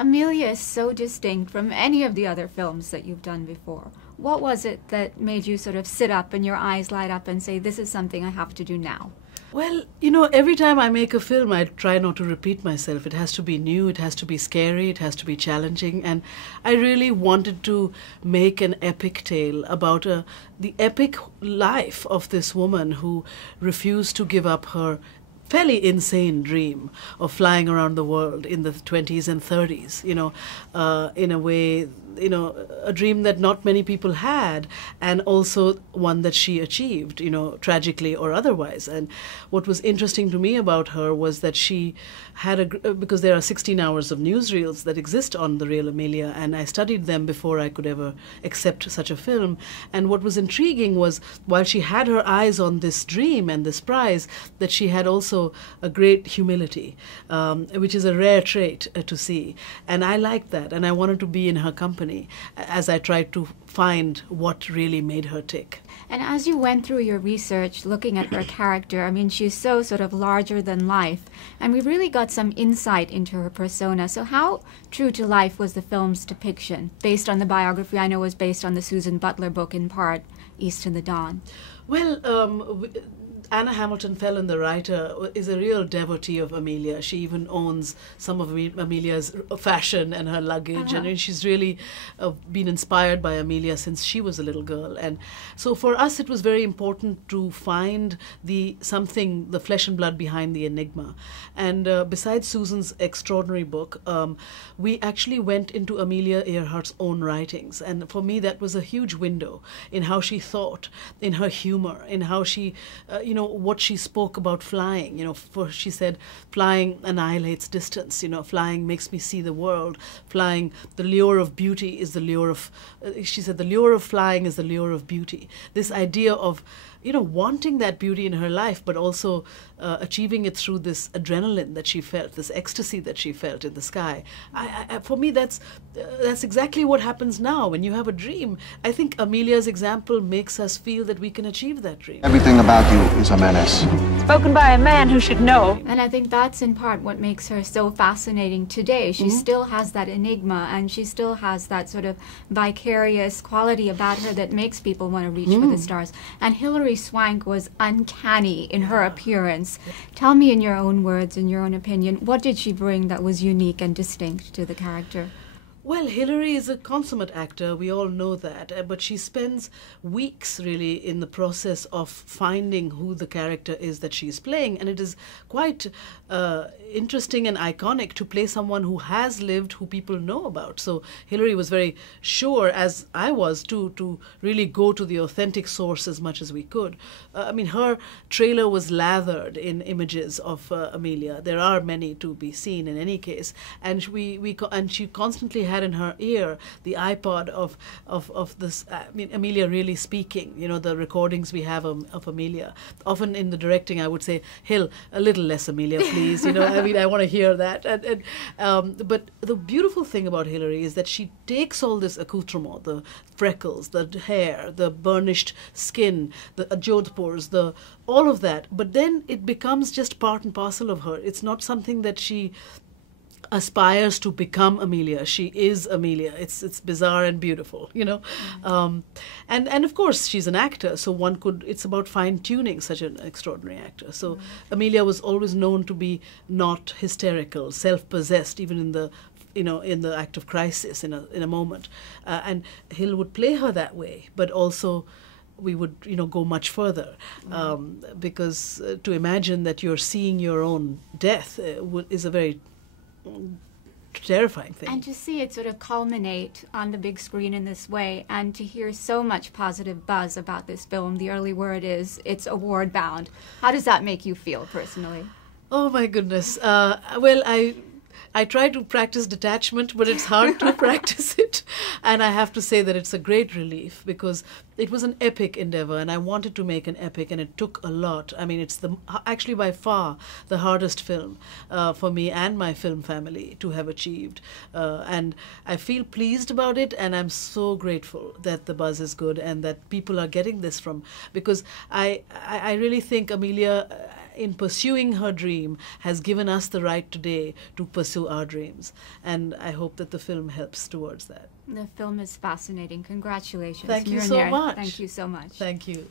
Amelia is so distinct from any of the other films that you've done before. What was it that made you sort of sit up and your eyes light up and say, this is something I have to do now? Well, every time I make a film, I try not to repeat myself. It has to be new, it has to be scary, it has to be challenging. And I really wanted to make an epic tale about the epic life of this woman who refused to give up her fairly insane dream of flying around the world in the 20s and 30s, in a way, a dream that not many people had, and also one that she achieved, tragically or otherwise. And what was interesting to me about her was that she had because there are 16 hours of newsreels that exist on the real Amelia, and I studied them before I could ever accept such a film. And what was intriguing was, while she had her eyes on this dream and this prize, that she had also a great humility, which is a rare trait to see. And I liked that, and I wanted to be in her company as I tried to find what really made her tick. And as you went through your research looking at her character, I mean, she's so sort of larger than life, and we really got some insight into her persona. So how true to life was the film's depiction, based on the biography I know was based on the Susan Butler book in part, East in the Dawn? Well, Anna Hamilton Fellon, the writer, is a real devotee of Amelia. She even owns some of Amelia's fashion and her luggage. And she's really been inspired by Amelia since she was a little girl. And so for us, it was very important to find the flesh and blood behind the enigma. And besides Susan's extraordinary book, we actually went into Amelia Earhart's own writings. And for me, that was a huge window in how she thought, in her humor, in how she, what she spoke about flying. For she said, flying annihilates distance. Flying makes me see the world. Flying, the lure of beauty is the lure of, she said, the lure of flying is the lure of beauty. This idea of, wanting that beauty in her life, but also achieving it through this adrenaline that she felt, this ecstasy that she felt in the sky. For me, that's exactly what happens now when you have a dream. I think Amelia's example makes us feel that we can achieve that dream. Everything about you is a menace. Spoken by a man who should know. And I think that's in part what makes her so fascinating today. She still has that enigma, and she still has that sort of vicarious quality about her that makes people want to reach for the stars. And Hilary Swank was uncanny in her appearance. Tell me, in your own words, in your own opinion, what did she bring that was unique and distinct to the character? Well, Hilary is a consummate actor, we all know that, but she spends weeks really in the process of finding who the character is that she's playing, and it is quite interesting and iconic to play someone who has lived, who people know about. So Hilary was very sure, as I was too, to really go to the authentic source as much as we could. Her trailer was lathered in images of Amelia. There are many to be seen in any case, and she constantly had in her ear the iPod of this, Amelia really speaking, the recordings we have of Amelia. Often in the directing, I would say, Hill, a little less Amelia, please, I want to hear that. But the beautiful thing about Hilary is that she takes all this accoutrement, the freckles, the hair, the burnished skin, the jodhpurs, all of that, but then it becomes just part and parcel of her. It's not something that she aspires to become Amelia. She is Amelia. It's bizarre and beautiful, and of course she's an actor, so it's about fine-tuning such an extraordinary actor. So Amelia was always known to be not hysterical, self-possessed, even in the act of crisis, in a moment, and Hill would play her that way, but also we would, go much further, because to imagine that you're seeing your own death is a very terrifying thing. And to see it sort of culminate on the big screen in this way, and to hear so much positive buzz about this film. The early word is it's award bound. How does that make you feel personally? Oh my goodness. Well, I try to practice detachment, but it's hard to practice it. And I have to say that it's a great relief, because it was an epic endeavor, and I wanted to make an epic, and it took a lot. It's actually by far the hardest film for me and my film family to have achieved. And I feel pleased about it, and I'm so grateful that the buzz is good and that people are getting this from, because I really think Amelia, in pursuing her dream, has given us the right today to pursue our dreams. And I hope that the film helps towards that. The film is fascinating. Congratulations. Thank you Mira so Nair. much. Thank you so much. Thank you.